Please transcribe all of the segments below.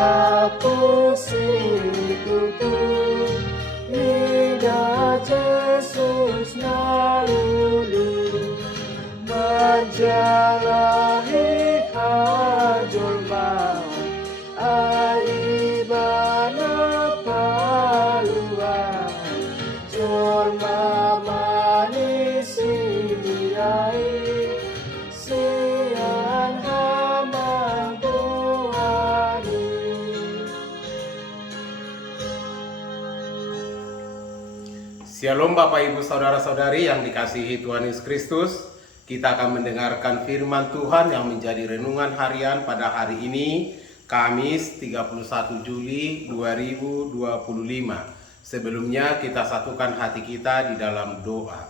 Hapus itu lidah Yesus naluli menjalahi hajolma aibana paluan jolma manisi ai sian hama buani. Shalom Bapak Ibu Saudara-saudari yang dikasihi Tuhan Yesus Kristus. Kita akan mendengarkan firman Tuhan yang menjadi renungan harian pada hari ini, Kamis 31 Juli 2025. Sebelumnya kita satukan hati kita di dalam doa.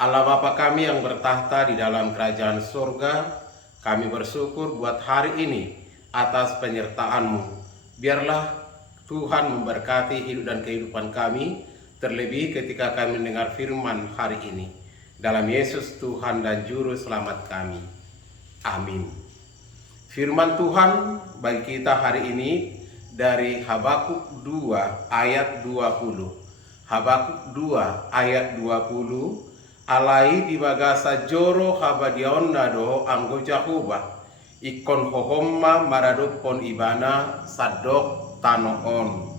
Allah Bapa kami yang bertahta di dalam kerajaan surga, kami bersyukur buat hari ini atas penyertaan-Mu. Biarlah Tuhan memberkati hidup dan kehidupan kami, terlebih ketika kami mendengar firman hari ini. Dalam Yesus Tuhan dan Juru Selamat kami. Amin. Firman Tuhan bagi kita hari ini dari Habakuk 2 ayat 20. Habakuk 2 ayat 20. Alai di bagasa joro habadiaonna doho anggo jahuba. Ikon hohomma maradopon ibana sadok tanoon.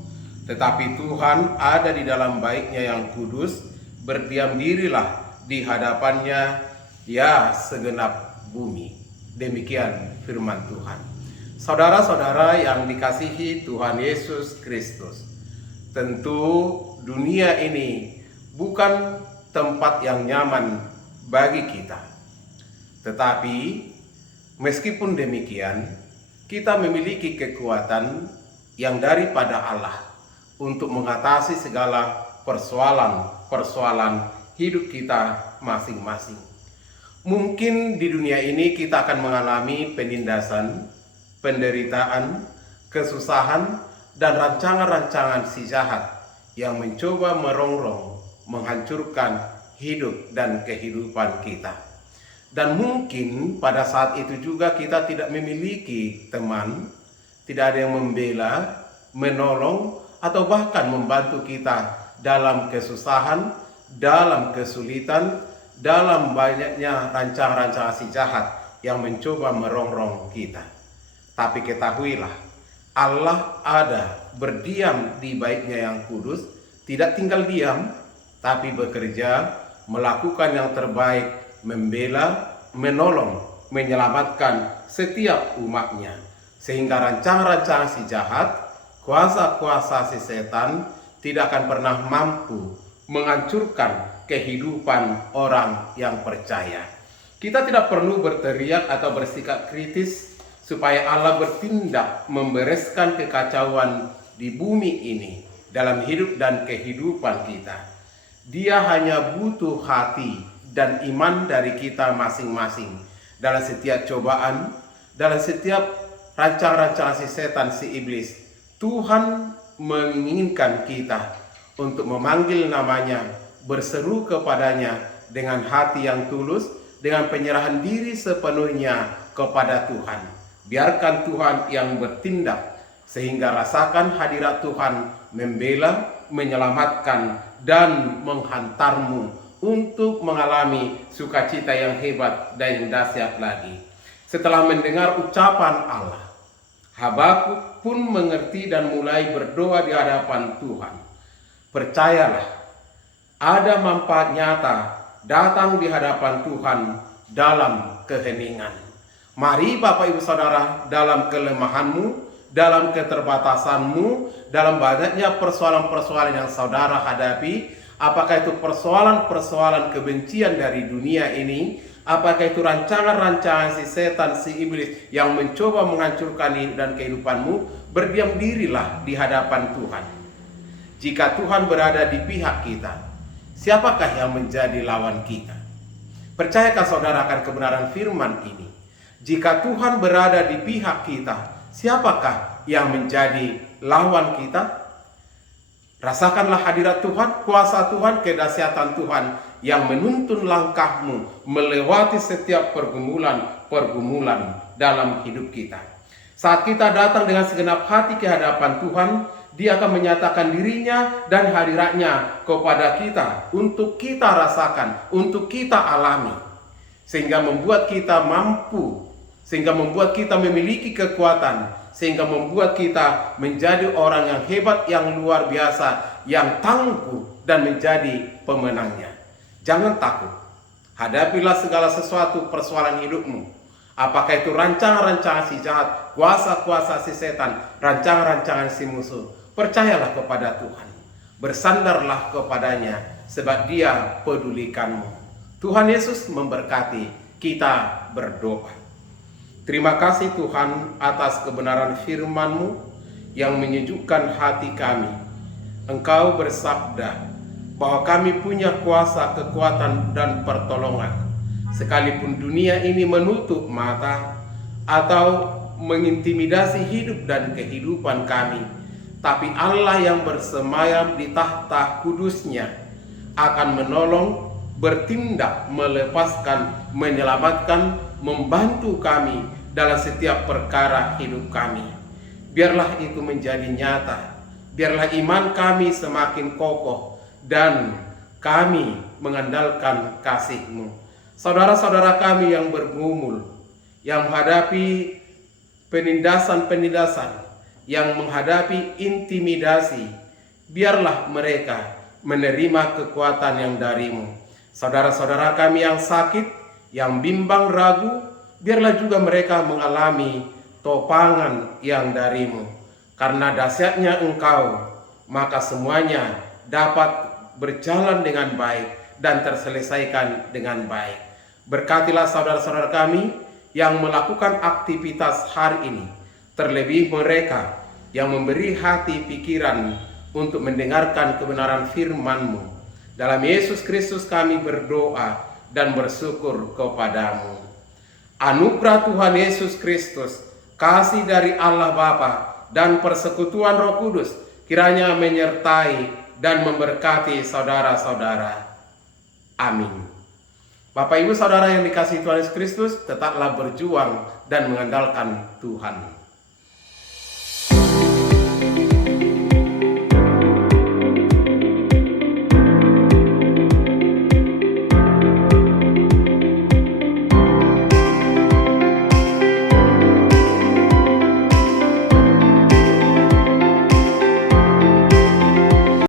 Tetapi Tuhan ada di dalam baiknya yang kudus, berdiam dirilah di hadapannya ya segenap bumi. Demikian firman Tuhan. Saudara-saudara yang dikasihi Tuhan Yesus Kristus, tentu dunia ini bukan tempat yang nyaman bagi kita. Tetapi meskipun demikian, kita memiliki kekuatan yang daripada Allah untuk mengatasi segala persoalan hidup kita masing-masing. Mungkin di dunia ini kita akan mengalami penindasan, penderitaan, kesusahan, dan rancangan-rancangan si jahat yang mencoba merongrong, menghancurkan hidup dan kehidupan kita. Dan mungkin pada saat itu juga kita tidak memiliki teman, tidak ada yang membela, menolong, atau bahkan membantu kita dalam kesusahan, dalam kesulitan, dalam banyaknya rancangan-rancangan si jahat yang mencoba merongrong kita. Tapi ketahuilah, Allah ada berdiam di baiknya yang kudus, tidak tinggal diam, tapi bekerja, melakukan yang terbaik, membela, menolong, menyelamatkan setiap umatnya. Sehingga rancangan-rancangan si jahat, kuasa-kuasa si setan tidak akan pernah mampu menghancurkan kehidupan orang yang percaya. Kita tidak perlu berteriak atau bersikap kritis supaya Allah bertindak membereskan kekacauan di bumi ini dalam hidup dan kehidupan kita. Dia hanya butuh hati dan iman dari kita masing-masing dalam setiap cobaan, dalam setiap rancangan-rancangan si setan, si iblis. Tuhan menginginkan kita untuk memanggil namanya, berseru kepadanya dengan hati yang tulus, dengan penyerahan diri sepenuhnya kepada Tuhan. Biarkan Tuhan yang bertindak, sehingga rasakan hadirat Tuhan membela, menyelamatkan, dan menghantarmu untuk mengalami sukacita yang hebat dan yang dahsyat lagi. Setelah mendengar ucapan Allah, Habakuk pun mengerti dan mulai berdoa di hadapan Tuhan. Percayalah, ada manfaat nyata datang di hadapan Tuhan dalam keheningan. Mari Bapak Ibu Saudara, dalam kelemahanmu, dalam keterbatasanmu, dalam banyaknya persoalan-persoalan yang saudara hadapi, apakah itu persoalan-persoalan kebencian dari dunia ini, apakah itu rancangan-rancangan si setan, si iblis yang mencoba menghancurkan hidup dan kehidupanmu, berdiam dirilah di hadapan Tuhan. Jika Tuhan berada di pihak kita, siapakah yang menjadi lawan kita? Percayakah saudara akan kebenaran firman ini? Jika Tuhan berada di pihak kita, siapakah yang menjadi lawan kita? Rasakanlah hadirat Tuhan, kuasa Tuhan, kedahsyatan Tuhan yang menuntun langkahmu melewati setiap pergumulan dalam hidup kita. Saat kita datang dengan segenap hati ke hadapan Tuhan, Dia akan menyatakan dirinya dan hadiratnya kepada kita untuk kita rasakan, untuk kita alami. Sehingga membuat kita mampu, sehingga membuat kita memiliki kekuatan, sehingga membuat kita menjadi orang yang hebat, yang luar biasa, yang tangguh dan menjadi pemenangnya. Jangan takut. Hadapilah segala sesuatu persoalan hidupmu. Apakah itu rancangan-rancangan si jahat, kuasa-kuasa si setan, rancangan-rancangan si musuh. Percayalah kepada Tuhan. Bersandarlah kepadanya, sebab Dia pedulikanmu. Tuhan Yesus memberkati. Kita berdoa. Terima kasih Tuhan atas kebenaran firman-Mu yang menyejukkan hati kami. Engkau bersabda bahwa kami punya kuasa, kekuatan, dan pertolongan. Sekalipun dunia ini menutup mata atau mengintimidasi hidup dan kehidupan kami, tapi Allah yang bersemayam di tahta kudusnya akan menolong, bertindak, melepaskan, menyelamatkan, membantu kami dalam setiap perkara hidup kami. Biarlah itu menjadi nyata. Biarlah iman kami semakin kokoh dan kami mengandalkan kasih-Mu. Saudara-saudara kami yang bergumul, yang menghadapi penindasan-penindasan, yang menghadapi intimidasi, biarlah mereka menerima kekuatan yang dari-Mu. Saudara-saudara kami yang sakit, yang bimbang ragu, biarlah juga mereka mengalami topangan yang dari-Mu. Karena dahsyatnya Engkau, maka semuanya dapat berjalan dengan baik dan terselesaikan dengan baik. Berkatilah saudara-saudara kami yang melakukan aktivitas hari ini, terlebih mereka yang memberi hati pikiran untuk mendengarkan kebenaran firman-Mu. Dalam Yesus Kristus kami berdoa dan bersyukur kepadamu. Anugerah Tuhan Yesus Kristus, kasih dari Allah Bapa, dan persekutuan Roh Kudus kiranya menyertai dan memberkati saudara-saudara. Amin. Bapak Ibu Saudara yang dikasihi Tuhan Yesus Kristus, tetaplah berjuang dan mengandalkan Tuhan.